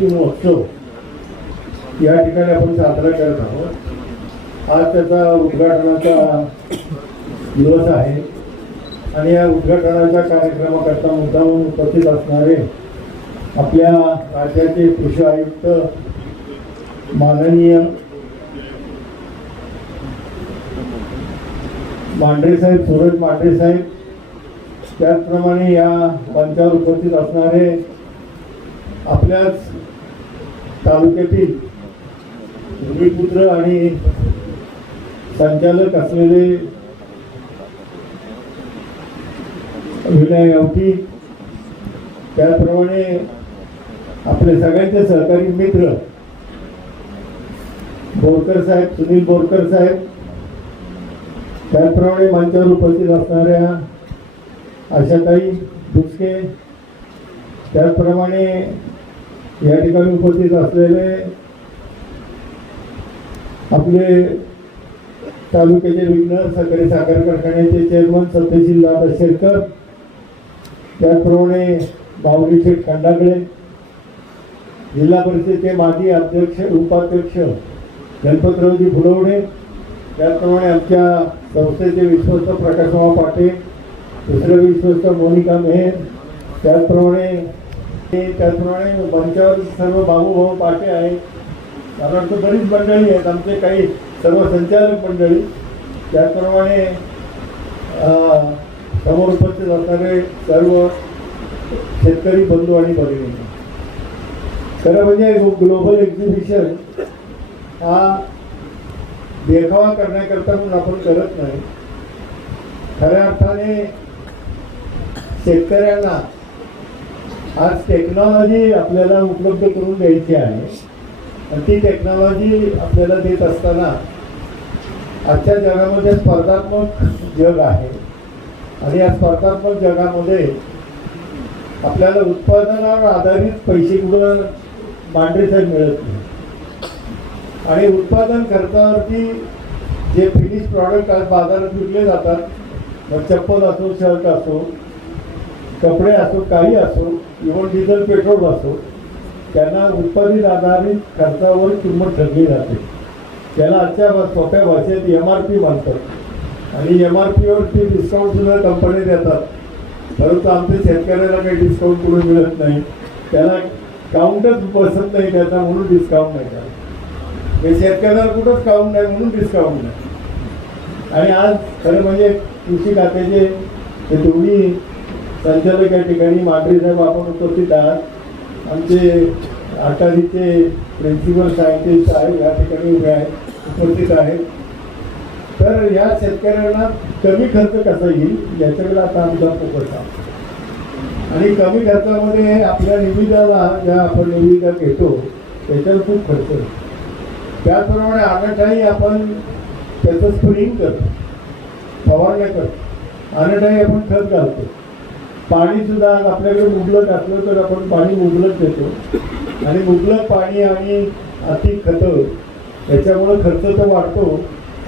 कृषी महोत्सव या ठिकाणी आपण साजरा करत आहोत. आज त्याचा उद्घाटनाचा दिवस आहे आणि या उद्घाटनाच्या कार्यक्रमाकरता मुद्दामून उपस्थित असणारे आपल्या राज्याचे कृषी आयुक्त माननीय मांढरे साहेब, सूरज मांढरे साहेब, त्याचप्रमाणे या मंचावर उपस्थित असणारे आपल्याच तालुक्यातील भूमिपुत्र आणि संचालक असलेले विनय गावठी, त्याचप्रमाणे आपले सगळ्यांचे सहकारी मित्र बोरकर साहेब, सुनील बोरकर साहेब, त्याचप्रमाणे मंचावर उपस्थित असणाऱ्या आशाताई दुसके, त्याचप्रमाणे या ठिकाणी उपस्थित असलेले आपले तालुक्याचे विघ्नर सहकारी साखर कारखान्याचे चेअरमन सत्यशील दादा शेरकर, त्याचप्रमाणे बावली शेठ खंडागळे, जिल्हा परिषदेचे माजी अध्यक्ष उपाध्यक्ष गणपतरावजी फुलवडे, त्याचप्रमाणे आमच्या संस्थेचे विश्वस्त प्रकाशराव पाटे, दुसरे विश्वस्त मोनिका मेहर, त्याचप्रमाणे मंचावर सर्व बाबूभाऊ पाटे आहेत. कारण बरीच मंडळी आहेत, आमचे काही सर्व संचालक मंडळी, त्याचप्रमाणे समोर उपस्थित असणारे सर्व शेतकरी बंधू आणि भगिनी. खरं म्हणजे ग्लोबल एक्झिबिशन हा देखावा करण्याकरता म्हणून आपण करत नाही. खऱ्या अर्थाने शेतकऱ्यांना आज टेक्नॉलॉजी आपल्याला उपलब्ध करून द्यायची आहे आणि ती टेक्नॉलॉजी आपल्याला देत असताना आजच्या जगामध्ये स्पर्धात्मक जग आहे आणि या स्पर्धात्मक जगामध्ये आपल्याला उत्पादनावर आधारित पैसे कुठं मांडरीसाहेब मिळत नाही आणि उत्पादन खर्चावरती जे फिनिश प्रॉडक्ट आज बाजारात विकले जातात, मग चप्पल असो, शर्ट असो, कपडे असो, काही असो, इव्हन डिझेल पेट्रोल असो, त्यांना उत्पादित आधारित खर्चावर किंमत ठरली जाते. त्याला आजच्या सोप्या भाषेत MRP म्हणतात आणि MRPवरती डिस्काउंटसुद्धा कंपनी देतात. परंतु आमच्या शेतकऱ्याला काही डिस्काउंट कुठे मिळत नाही, त्याला काउंटच बसत नाही त्याचा, म्हणून डिस्काउंट नाही करत. हे शेतकऱ्याला कुठंच काउंट नाही म्हणून डिस्काउंट नाही. आणि आज खरं म्हणजे कृषी खात्याचे हे दोन्ही संचालक या ठिकाणी मांढरे साहेब आपण उपस्थित आहात, आमचे आकारीचे प्रिन्सिपल सायंटिस्ट आहेत या ठिकाणी उभे आहेत, उपस्थित आहेत. तर या शेतकऱ्यांना कमी खर्च कसा येईल याच्याकडे आता आमचा फोकस आहे आणि कमी खर्चामध्ये आपल्या निविदाला ज्या आपण निविदा घेतो त्याच्यावर खूप खर्च आहे. त्याचप्रमाणे अनटाई आपण त्याचं स्प्रिंग करतो, फवारण्या करतो, अनटाई आपण खत घालतो, पाणीसुद्धा आपल्याकडे मुबलक असलं तर आपण पाणी मुबलक देतो आणि मुबलक पाणी आणि अति खतं त्याच्यामुळं खर्च तर वाढतो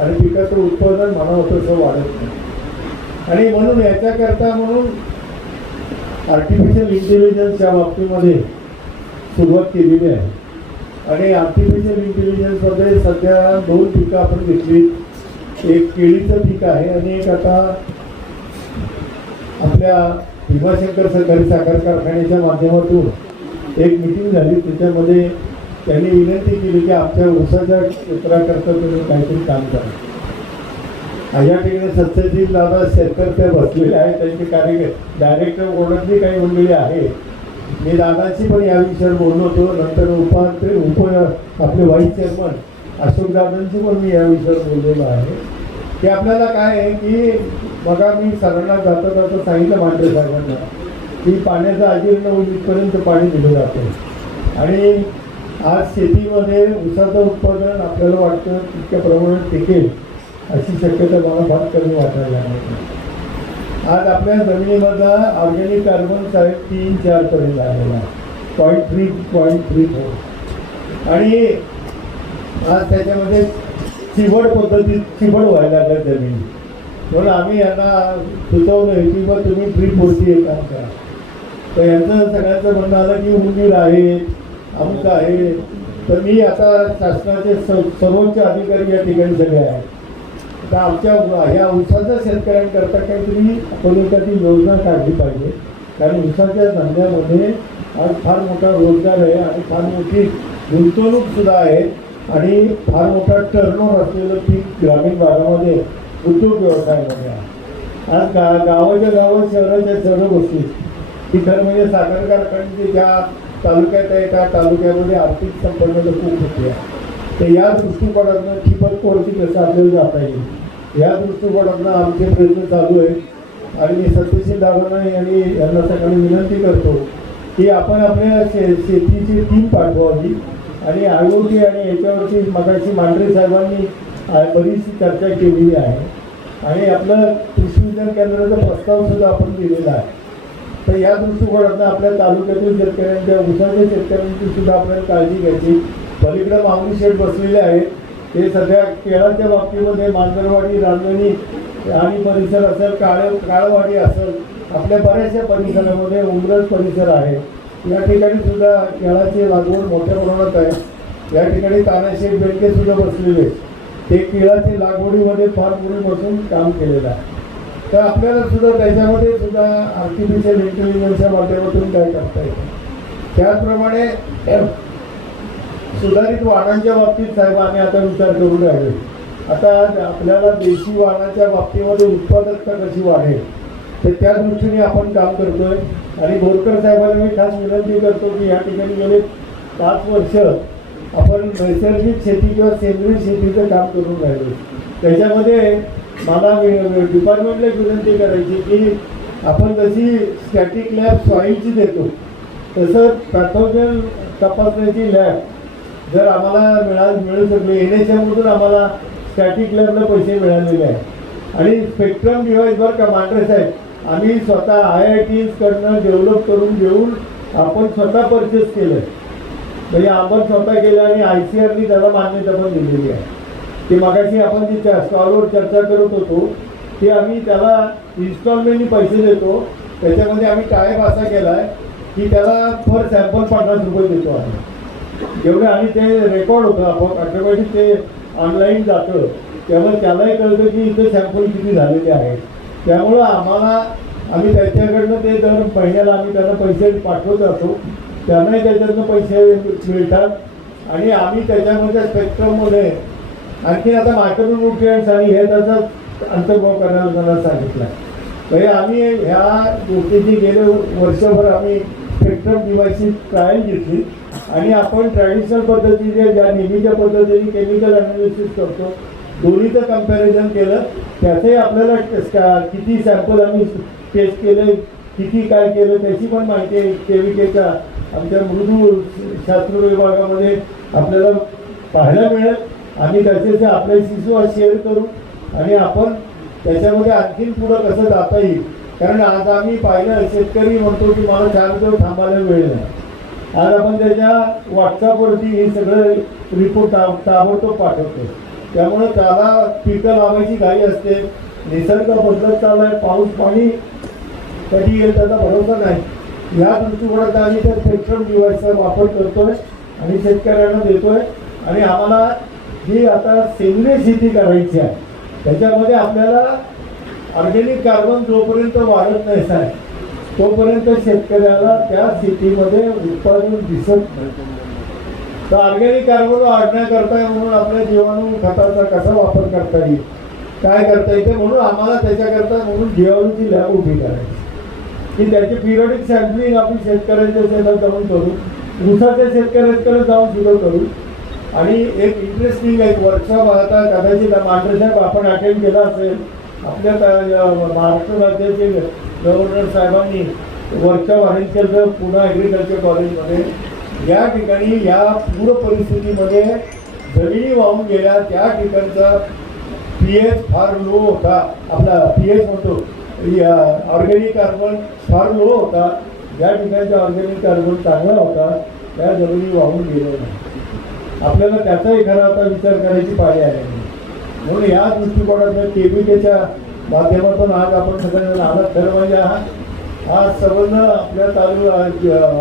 आणि पिकाचं उत्पादन म्हणावं तसं वाढत नाही. आणि म्हणून याच्याकरता म्हणून आर्टिफिशियल इंटेलिजन्सच्या बाबतीमध्ये सुरुवात केलेली आहे आणि आर्टिफिशियल इंटेलिजन्समध्ये सध्या 2 पिकं आपण घेतली. एक केळीचं पीक आहे आणि एक आता आपल्या भीमाशंकर सहकारी साखर कारखान्याच्या माध्यमातून एक मीटिंग झाली. त्याच्यामध्ये त्यांनी विनंती केली की आमच्या ऊसाच्या क्षेत्राकरता तुम्ही काहीतरी काम करा. या ठिकाणी सत्यशील दादा शेरकर ते बसलेले आहेत, त्यांचे डायरेक्टर बोर्डातली काही मंडळी आहे. मी दादांशी पण या विषयावर बोललो होतो. नंतर आपले व्हाईस चेअरमन अशोक दादांशी पण मी या विषयावर बोललेलो आहे की आपल्याला काय आहे की बघा, मी सरांना जाता सांगितलं मांढरे साहेबांना की पाण्याचं अजीर्ण होईल इथपर्यंत पाणी दिलं जातं आणि आज शेतीमध्ये ऊसाचं उत्पादन आपल्याला वाटतं तितक्या प्रमाणात टिकेल अशी शक्यता मला फार कमी वाटायला लागली. आज आपल्या जमिनीमधला ऑर्गॅनिक कार्बन 3.4 पर्यंत आलेला आहे, 0.3 आणि आज त्याच्यामध्ये चिबड पद्धतीत चिबड व्हायला लागल्या जमिनी. म्हणून आम्ही यांना सुचवलं की मग तुम्ही ड्रीपवरती हे काम करा. तर यांचं सगळ्यांचं म्हणणं आलं की उंदीर आहेत, अमुक आहे. तर मी आता शासनाचे सर्वोच्च अधिकारी या ठिकाणी सगळे आहेत. तर आमच्या ह्या ऊसाच्या शेतकऱ्यांकरता काहीतरी आपण एखादी योजना काढली पाहिजे. कारण ऊसाच्या धंद्यामध्ये आज फार मोठा रोजगार आहे आणि फार मोठी गुंतवणूकसुद्धा आहे आणि फार मोठा टर्नओव्हर असलेलं पीक ग्रामीण भागामध्ये उद्योग व्यवसायामध्ये आहे. आज गावाच्या गावात शहराच्या सर्व गोष्टी की खरं म्हणजे साखर कारखान्याची ज्या तालुक्यात आहे त्या तालुक्यामध्ये आर्थिक संपन्नता खूप होती आहे. तर या दृष्टिकोनातून ठिबक कोळची कसं आपल्याला जाता येईल या दृष्टिकोनातून आमचे प्रयत्न चालू आहेत. आणि मी सत्यशील दादांना यांना सगळ्यांनी विनंती करतो की आपण आपल्या शेतीची टीम पाठवावी आणि आयोगी आणि याच्यावरती मगाशी मांढरे साहेबांनी बरीचशी चर्चा केलेली आहे आणि आपलं कृषी विज्ञान केंद्राचा प्रस्तावसुद्धा आपण दिलेला आहे. तर या दृष्टिकोनातून आपल्या तालुक्यातील शेतकऱ्यांच्या ऊसाच्या शेतकऱ्यांची सुद्धा आपल्याला काळजी घ्यायची. पलीकडे माऊली शेठ बसलेले आहेत. ते सध्या केळाच्या बाबतीमध्ये मांजरवाडी रांजणी आणि परिसर असेल काळवाडी असेल आपल्या बऱ्याचशा परिसरामध्ये उमरज परिसर आहे. या ठिकाणी सुद्धा केळाची लागवड मोठ्या प्रमाणात आहे. या ठिकाणी तानाशेठ बेडके सुद्धा बसलेले ते केळाची लागवडीमध्ये फार पूर्वीपासून काम केलेलं आहे. तर आपल्याला सुद्धा त्याच्यामध्ये सुद्धा आर्टिफिशियल इंटेलिजन्सच्या माध्यमातून काय करता येतं. त्याचप्रमाणे सुधारित वाहनांच्या बाबतीत साहेब आम्ही आता विचार करून राहिलो. आता आपल्याला देशी वाहनाच्या बाबतीमध्ये उत्पादकता कशी वाढेल तर त्या दृष्टीने आपण काम करतोय. आणि बोरकर साहेबांना मी खास विनंती करतो की या ठिकाणी गेले 5 वर्ष आपण नैसर्गिक शेती किंवा सेंद्रिय शेतीचं काम करून राहिलो. त्याच्यामध्ये मला डिपार्टमेंटला विनंती करायची की आपण जशी स्टॅटिक लॅब सॉईलची देतो तसं पॅथोजन तपासण्याची लॅब जर आम्हाला मिळू शकले NHMमधून आम्हाला स्टॅटिक लॅबला पैसे मिळालेले आहेत. आणि स्पेक्ट्रम डिव्हाइस बरं का मांढरे साहेब आम्ही स्वतः IITsकडनं डेव्हलप करून घेऊन आपण स्वतः परचेस केलं आहे. म्हणजे आपण स्वतः केलं आणि ICRनी त्याला मान्यता पण दिलेली आहे. ते मगाशी आपण जी स्टॉलवर चर्चा करत होतो की आम्ही त्याला इन्स्टॉलमेंटनी पैसे देतो. त्याच्यामध्ये आम्ही टायप असा केला आहे की त्याला पर सॅम्पल 50 रुपये देतो आम्ही एवढं. आणि ते रेकॉर्ड होतं आपण ऑटोमॅटिक ते ऑनलाईन जातं. त्यामुळे त्यालाही कळतं की इथं सॅम्पल किती झालेले आहेत. त्यामुळं आम्ही त्याच्याकडनं ते दर महिन्याला आम्ही त्यांना पैसे पाठवत जातो. त्यांनाही त्याच्यातनं पैसे मिळतात. आणि आम्ही त्याच्यामध्ये स्पेक्ट्रममध्ये आणखी आता मायक्रोन्यूट्रिएंट्स आणि हे त्याचा अंतर्भाव करायला त्यांना सांगितलं आहे. म्हणजे आम्ही ह्या गोष्टीची गेले वर्षभर आम्ही स्पेक्ट्रम डिव्हाइसची ट्रायल घेतली आणि आपण ट्रॅडिशनल पद्धतीने ज्या नेहमीच्या पद्धतीने केमिकल ॲनालिसिस करतो दोन्हीचं कम्पॅरिझन केलं. त्याचंही आपल्याला किती सॅम्पल आम्ही टेस्ट केले किती काय केलं त्याची पण माहिती आहे केविकेच्या आमच्या मृदू शास्त्र विभागामध्ये आपल्याला पाहायला मिळेल. आम्ही त्याचे आपल्याशी सुद्धा शेअर करू आणि आपण त्याच्यामध्ये आणखीन पुढं कसं जाता येईल. कारण आज आम्ही पाहिलं शेतकरी म्हणतो की मला 4 दिवस थांबायला वेळ नाही. आज आपण त्याच्या व्हॉट्सअपवरती हे सगळं रिपोर्ट ताबडतोब पाठवतो. त्यामुळे त्याला पिकं लावायची घाई असते. निसर्ग बदलत चालला आहे. पाऊस पाणी कधी येईल त्याचा भरोसा नाही. या दृष्टिकोनात आम्ही त्या स्पेक्ट्रम डिव्हाइसचा वापर करतोय आणि शेतकऱ्यांना देतोय. आणि आम्हाला जी आता सेंद्रिय शेती करायची आहे त्याच्यामध्ये आपल्याला ऑर्गॅनिक कार्बन जोपर्यंत वाढत नाही साहेब तोपर्यंत शेतकऱ्याला त्या शेतीमध्ये उत्पादन दिसत नाही. तर ऑर्गॅनिक कार्बन वाढण्याकरता म्हणून आपल्या जीवाणू खताचा कसा वापर करता येईल काय करता येते म्हणून आम्हाला त्याच्याकरता म्हणून जीवाणूची लॅब उभी करायची की त्याची पिरियडिक सॅम्पलिंग आपण शेतकऱ्यांच्या शेतात जाऊन करू. ऊसाच्या शेतकऱ्यांकडे जाऊन सुद्धा करू. आणि एक इंटरेस्टिंग एक वर्कशॉप आता कदाचित मांढरे साहेब आपण अटेंड केला असेल. आपल्या महाराष्ट्र राज्याचे गव्हर्नर साहेबांनी वर्कशॉप अरेंज केलं पुणे ॲग्रिकल्चर कॉलेजमध्ये. या ठिकाणी या पूर परिस्थितीमध्ये जमिनी वाहून गेल्या त्या ठिकाणचा pH फार लो होता. आपला pH म्हणतो ऑर्गॅनिक कार्बन फार लो होता. ज्या ठिकाणचा ऑर्गॅनिक कार्बन चांगला होता त्या जमिनी वाहून गेल्या नाही. आपल्याला त्याचाही खरा आता विचार करायची पाळी आहे. म्हणून या दृष्टिकोनातून केबीकेच्या माध्यमातून आज आपण सगळ्यांना आलात. खरं म्हणजे हा संबंध आपल्या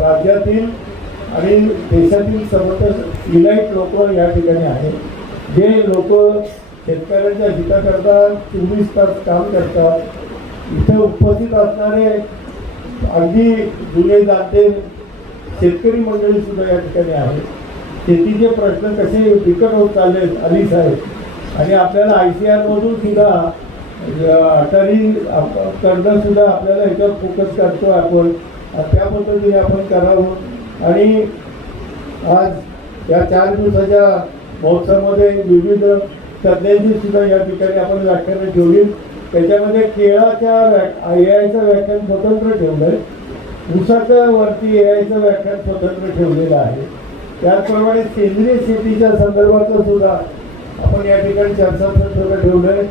राज्यातील आणि देशातील सर्वत्र इलाइट लोक या ठिकाणी आहेत, जे लोक शेतकऱ्यांच्या हिताकरता 24 तास काम करतात. इथे उपस्थित असणारे अगदी जुने जाणते शेतकरी मंडळी सुद्धा या ठिकाणी आहेत. शेतीचे प्रश्न कसे बिकट होत चालले अली साहेब, आणि आपल्याला ICR मधून सुद्धा अटारी करणं सुद्धा आपल्याला याच्यावर फोकस करतो आपण, त्या पद्धतीने आपण करावं. आणि आज या 4 दिवसाच्या महोत्सवामध्ये विविध तज्ज्ञांची सुद्धा या ठिकाणी आपण व्याख्यानं ठेवली. त्याच्यामध्ये केळाच्या AIचं व्याख्यान स्वतंत्र ठेवलं आहे, ऊसाच्या वरती AIचं व्याख्यान स्वतंत्र ठेवलेलं आहे. त्याचप्रमाणे सेंद्रिय शेतीच्या संदर्भाचं सुद्धा आपण या ठिकाणी चर्चासत्र ठेवलं आहे.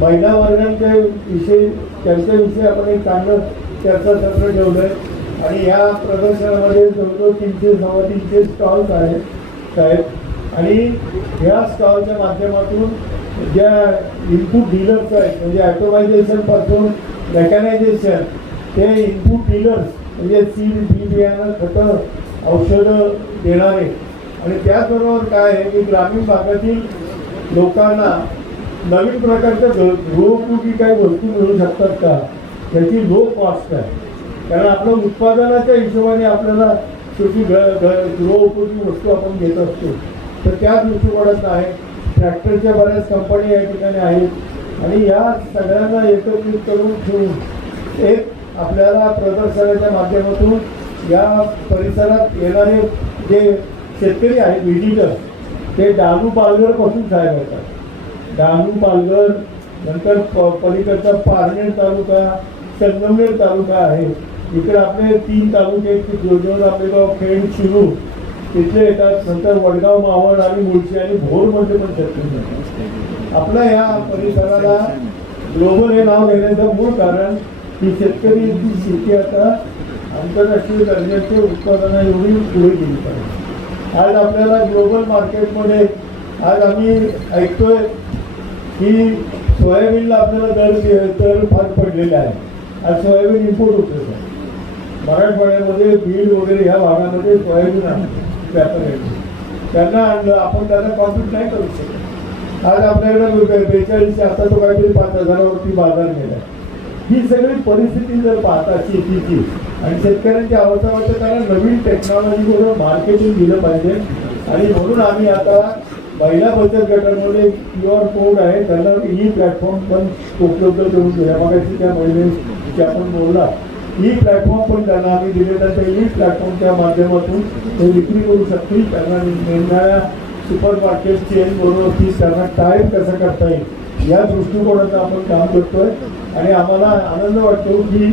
महिला वर्गांच्या विषयी त्यांच्याविषयी आपण एक चांगलं चर्चासत्र ठेवलं आहे. आणि या प्रदर्शनामध्ये जवळजवळ 300-350 स्टॉल्स आहेत साहेब. आणि या स्टॉलच्या माध्यमातून ज्या इनपुट डीलर्स आहेत, म्हणजे ॲटोमायझेशनपासून मेकॅनायझेशन, ते इनपुट डीलर्स म्हणजे सीड, बी बियाणं, खतं, औषधं देणारे, आणि त्याचबरोबर काय आहे की ग्रामीण भागातील लोकांना नवीन प्रकारच्या गृहोपयोगी काही वस्तू मिळू शकतात का, त्याची लो कॉस्ट आहे. कारण आपलं उत्पादनाच्या हिशोबाने आपल्याला शेवटी गृहोपयोगी वस्तू आपण घेत असतो, तर त्या दृष्टिकोनात आहे. ट्रॅक्टरच्या बऱ्याच कंपनी या ठिकाणी आहेत. आणि या सगळ्यांना एकत्रित करून ठेवून एक आपल्याला प्रदर्शनाच्या माध्यमातून या परिसरात येणारे जे शेतकरी आहेत व्हिजिटर, ते डहाणू पालघरपासून साहेब येतात. डहाणू पालघर, नंतर पलीकडचा पारनेर तालुका, संगमनेर तालुका आहे. इकडे आपले 3 तालुके जोडून आपले गाव खेड, शिरूर तिथले येतात. नंतर वडगाव, मावळ आणि मुळशी आणि भोरमध्ये पण शेतकरी येतात. आपल्या या परिसराला ग्लोबल हे नाव देण्याचं मूळ कारण ही शेतकऱ्यांची शेती आता आंतरराष्ट्रीय दर्जाचे उत्पादना एवढी पुढे गेली पाहिजे. आज आपल्याला ग्लोबल मार्केटमध्ये आज आम्ही ऐकतोय की सोयाबीनला आपल्याला दर फार पडलेले आहे. आज सोयाबीन इम्पोर्ट होतं सर. मराठवाड्यामध्ये बीड वगैरे ह्या भागामध्ये सोयाबीन व्यापार आहे, त्यांना आणलं आपण, त्यांना कॉम्पिट नाही करू शकत. आज आपल्याकडे 42, आता तो काहीतरी 5,000वरती बाजार गेला. ही सगळी परिस्थिती जर पाहता शेतीची आणि शेतकऱ्यांची अवस्था वाटतं, कारण नवीन टेक्नॉलॉजीवर मार्केटिंग दिलं पाहिजे. आणि म्हणून आम्ही आता महिला बचत गटांमध्ये QR कोड आहे, त्यांना प्लॅटफॉर्म पण उपलब्ध करून दिला. मगाशी त्या महिलेची आपण बोलला, प्लॅटफॉर्म पण त्यांना आम्ही दिलेला. त्या प्लॅटफॉर्मच्या माध्यमातून ते विक्री करू शकतील. त्यांना निरनिराळ्या सुपर मार्केट चेन बरोबर ती त्यांना टाईप कसं करता येईल या दृष्टिकोनाचं आपण काम करतोय. आणि आम्हाला आनंद वाटतो की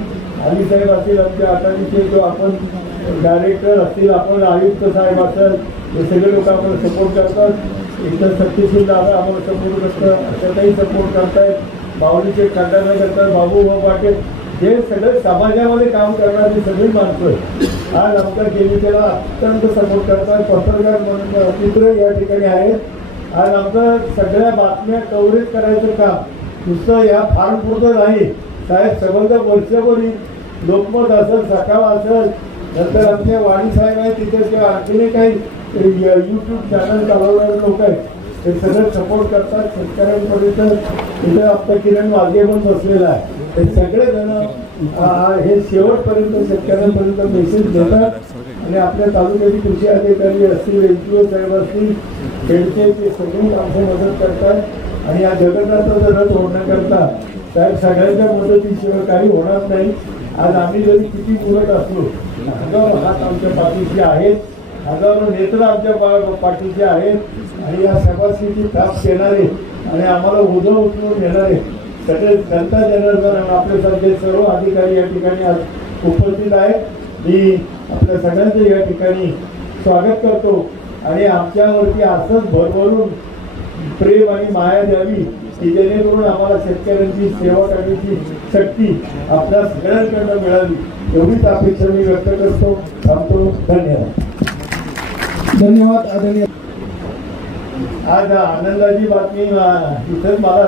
अली साहेब असतील, आमच्या अटारीचे जो आपण डायरेक्टर असतील, आपण आयुक्त साहेब असेल, हे सगळे लोक आपण सपोर्ट करतात. एकदम सत्यशील दादा आम्हाला सपोर्ट करतात, अशातही सपोर्ट करतायत, माऊलीचे खंडाने करतात, बाबू पाटील, हे सगळे समाजामध्ये काम करणारी सगळी माणसं आज आमच्या केमिकेला अत्यंत सपोर्ट करतात. पत्रकार म्हणून मित्र या ठिकाणी आहेत. आज आमचं सगळ्या बातम्या कव्हरेज करायचं काम नुसतं या फार्मपुरतं नाही साहेब. सबंध वर्षभर लोकमत असेल, सकाळ असेल, नंतर आमचे वाणी साहेब आहेत तिथे, किंवा आणखीन काही YouTube चॅनल चालवणारे लोक आहेत, ते सगळं सपोर्ट करतात. शेतकऱ्यांपर्यंत तिथे आपला किरण वाघे पण बसलेला आहे. ते सगळेजण हे शेवटपर्यंत शेतकऱ्यांपर्यंत मेसेज देतात. आणि आपल्या तालुक्याचे कृषी अधिकारी असतील, NGO साहेब असतील, खेडचे, ते सगळी आमची मदत करतात. आणि या जगन्नाथाचा रथ होण्याकरता साहेब सगळ्यांच्या मदतीशिवाय काही होणार नाही. आज आम्ही जरी किती बोलत असलो, हजारो हात आमच्या पाठीशी आहेत, हजारो नेत्र आमच्या पाठीचे आहेत. आणि या सभासदीची थाप देणारे आणि आम्हाला ओझं उचलून देणारे सगळे जनता जनार्दन आपल्यासारखे सर्व अधिकारी या ठिकाणी आज उपस्थित आहेत. मी आपल्या सगळ्यांचं या ठिकाणी स्वागत करतो. आणि आमच्यावरती असंच भरभरून प्रेम आणि माया द्यावी की जेणेकरून आम्हाला शेतकऱ्यांची सेवा करण्याची शक्ती आपल्या सगळ्यांकडनं मिळावी, एवढीच अपेक्षा मी व्यक्त करतो. थांबतो. धन्यवाद. धन्यवाद आदरणीय. आज आनंदाची बातमी इथंच मला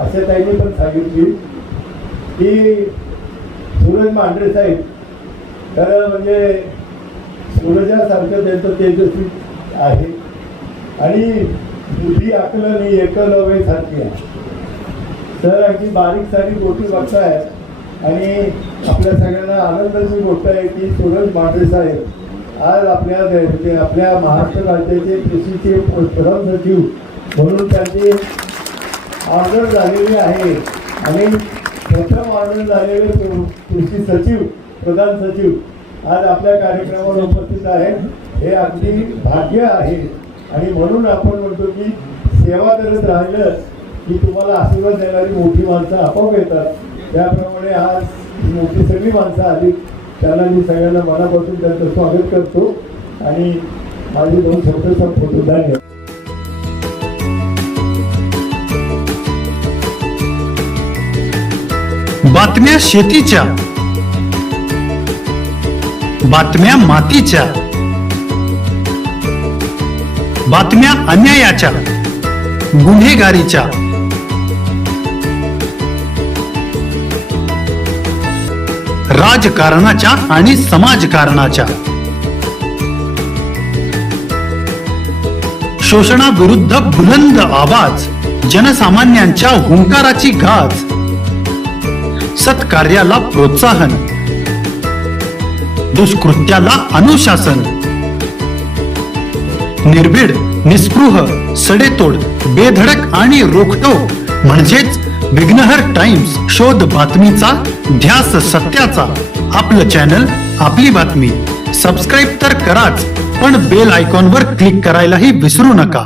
असे ताईंनी पण सांगितली की सूरज मांढरे साहेब, तर म्हणजे सूरजासारखं त्यांचं तेजस्वी आहे आणि बुद्धी आकलनी एकलवे सारखी आहे. सर अगदी बारीक सारी गोष्टी बघताय आणि आपल्या सगळ्यांना आनंदाची गोष्ट आहे की सूरज मांढरे साहेब आज आपल्या महाराष्ट्र राज्याचे कृषीचे प्रधान सचिव म्हणून त्यांची ऑर्डर झालेली आहे आणि प्रथम ऑर्डर झालेले कृषी सचिव प्रधान सचिव आज आपल्या कार्यक्रमावर उपस्थित आहेत. हे अगदी भाग्य आहे आणि म्हणून आपण म्हणतो की सेवा करत राहिलं की तुम्हाला आशीर्वाद देणारी मोठी माणसं आपोआप येतात. त्याप्रमाणे आज ही मोठी सगळी माणसं आली त्यांना मी सगळ्यांना मनापासून त्यांचं स्वागत करतो आणि माझे 2 शब्द संपवतो. धन्यवाद. बातम्या शेतीच्या, बातम्या मातीच्या, बातम्या अन्यायाच्या, गुन्हेगारीच्या, राजकारणाच्या आणि समाजकारणाच्या, शोषणाविरुद्ध बुलंद आवाज, जनसामान्यांच्या हुंकाराची गाज, सत्कार्याला प्रोत्साहन, दुष्कृत्याला अनुशासन, निर्भीड, निस्पृह, सडेतोड, बेधडक आणि रोखटोक म्हणजेच विघ्नहर टाइम्स. शोध बातमीचा, ध्यास सत्याचा. आपलं चॅनल, आपली बातमी. सबस्क्राईब तर कराच, पण बेल आयकॉनवर क्लिक करायलाही विसरू नका.